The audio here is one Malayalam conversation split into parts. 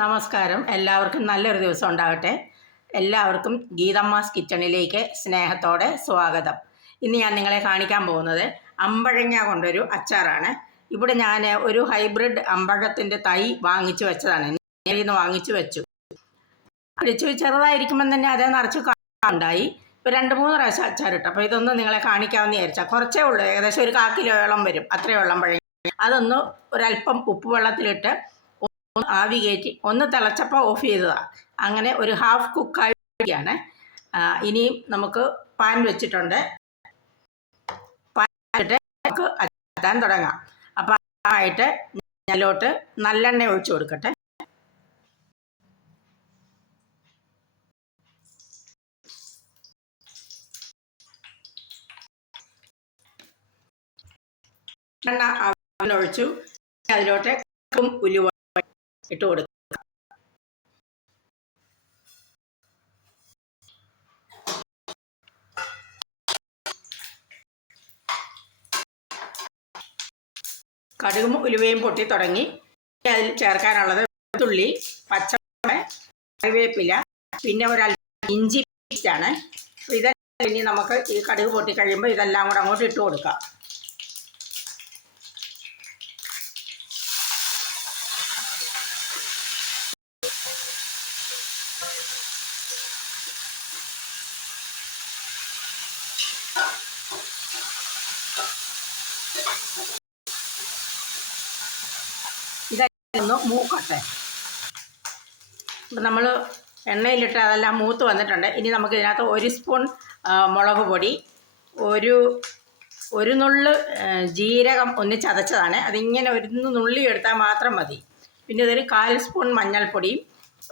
നമസ്കാരം. എല്ലാവർക്കും നല്ലൊരു ദിവസം ഉണ്ടാകട്ടെ. എല്ലാവർക്കും ഗീതമ്മാസ് കിച്ചണിലേക്ക് സ്നേഹത്തോടെ സ്വാഗതം. ഇന്ന് ഞാൻ നിങ്ങളെ കാണിക്കാൻ പോകുന്നത് അമ്പഴങ്ങ കൊണ്ടൊരു അച്ചാറാണ്. ഇവിടെ ഞാൻ ഒരു ഹൈബ്രിഡ് അമ്പഴത്തിൻ്റെ തൈ വാങ്ങിച്ചു വെച്ചതാണ്. നിന്ന് വാങ്ങിച്ചു വെച്ചു. ചെറുതായിരിക്കുമ്പം തന്നെ അതേ നിറച്ച് ഉണ്ടായി. ഇപ്പോൾ 2-3 പ്രാവശ്യം അച്ചാറിട്ടു. അപ്പോൾ ഇതൊന്ന് നിങ്ങളെ കാണിക്കാമെന്ന് വിചാരിച്ചാൽ. കുറച്ചേ ഉള്ളൂ, ഏകദേശം 1/4 കിലോയോളം വരും. അത്രയേ ഉള്ള അമ്പഴങ്ങ. അതൊന്ന് ഒരല്പം ഉപ്പ് വെള്ളത്തിലിട്ട് ആവി കയറ്റി ഒന്ന് തിളച്ചപ്പോൾ ഓഫ് ചെയ്തതാണ്. അങ്ങനെ ഒരു ഹാഫ് കുക്കായാണ്. ഇനിയും നമുക്ക് പാൻ വെച്ചിട്ടുണ്ട്. പാൻ വെച്ചിട്ട് നമുക്ക് അച്ചാൻ തുടങ്ങാം. അപ്പം ആയിട്ട് അതിലോട്ട് നല്ലെണ്ണ ഒഴിച്ചു കൊടുക്കട്ടെ. എണ്ണ ഒഴിച്ചു. അതിലോട്ട് ഉലുവ ഇട്ട് കൊടുക്കുക. കടുകും ഉലുവയും പൊട്ടി തുടങ്ങി. അതിൽ ചേർക്കാനുള്ളത് വെളുത്തുള്ളി, പച്ചമുളക്, കറിവേപ്പില, പിന്നെ ഒരല്പം ഇഞ്ചി പേസ്റ്റാണ്. ഇതെല്ലാം ഇനി നമുക്ക് ഈ കടുക് പൊട്ടി കഴിയുമ്പോൾ ഇതെല്ലാം കൂടെ അങ്ങോട്ട് ഇട്ട് കൊടുക്കാം. ഇതൊന്ന് മൂക്കട്ടെ. ഇപ്പം നമ്മൾ എണ്ണയിലിട്ട് അതെല്ലാം മൂത്ത് വന്നിട്ടുണ്ട്. ഇനി നമുക്ക് ഇതിനകത്ത് 1 സ്പൂൺ മുളക് പൊടി, ഒരു നുള്ള് ജീരകം ഒന്ന് ചതച്ചതാണ്. അതിങ്ങനെ ഒരു നുള്ളി എടുത്താൽ മാത്രം മതി. പിന്നെ ഇതൊരു 1/4 സ്പൂൺ മഞ്ഞൾപ്പൊടിയും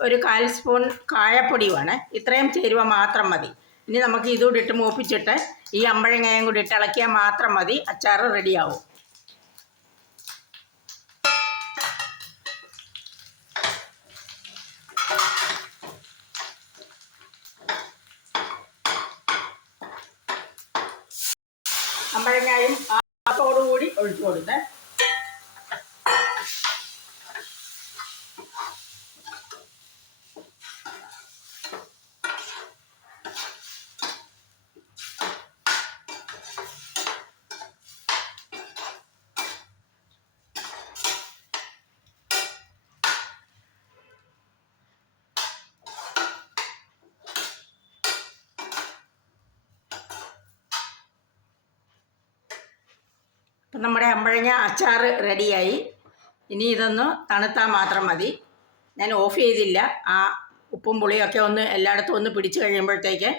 1/4 സ്പൂൺ കായപ്പൊടിയുമാണ്. ഇത്രയും ചേരുവ മാത്രം മതി. ഇനി നമുക്ക് ഇതുകൂടി ഇട്ട് മൂപ്പിച്ചിട്ട് ഈ അമ്പഴങ്ങയും കൂടി ഇട്ട് ഇളക്കിയാൽ മാത്രം മതി. അച്ചാർ റെഡിയാവും. അമ്പഴങ്ങയും ആത്തോടുകൂടി ഒഴിച്ചു കൊടുത്ത് നമ്മുടെ അമ്പഴങ്ങ അച്ചാർ റെഡിയായി. ഇനി ഇതൊന്ന് തണുത്താൽ മാത്രം മതി. ഞാൻ ഓഫ് ചെയ്തില്ല. ആ ഉപ്പും പുളിയൊക്കെ ഒന്ന് എല്ലായിടത്തും ഒന്ന് പിടിച്ചു കഴിയുമ്പോഴത്തേക്ക്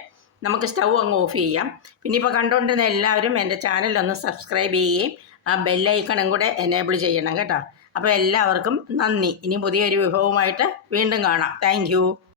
നമുക്ക് സ്റ്റൗ അങ്ങ് ഓഫ് ചെയ്യാം. പിന്നെ ഇപ്പോൾ കണ്ടുകൊണ്ടിരുന്ന എല്ലാവരും എൻ്റെ ചാനലൊന്ന് സബ്സ്ക്രൈബ് ചെയ്യുകയും ആ ബെല്ലൈക്കണും കൂടെ എനേബിൾ ചെയ്യണം കേട്ടോ. അപ്പോൾ എല്ലാവർക്കും നന്ദി. ഇനി പുതിയൊരു വിഭവമായിട്ട് വീണ്ടും കാണാം. താങ്ക്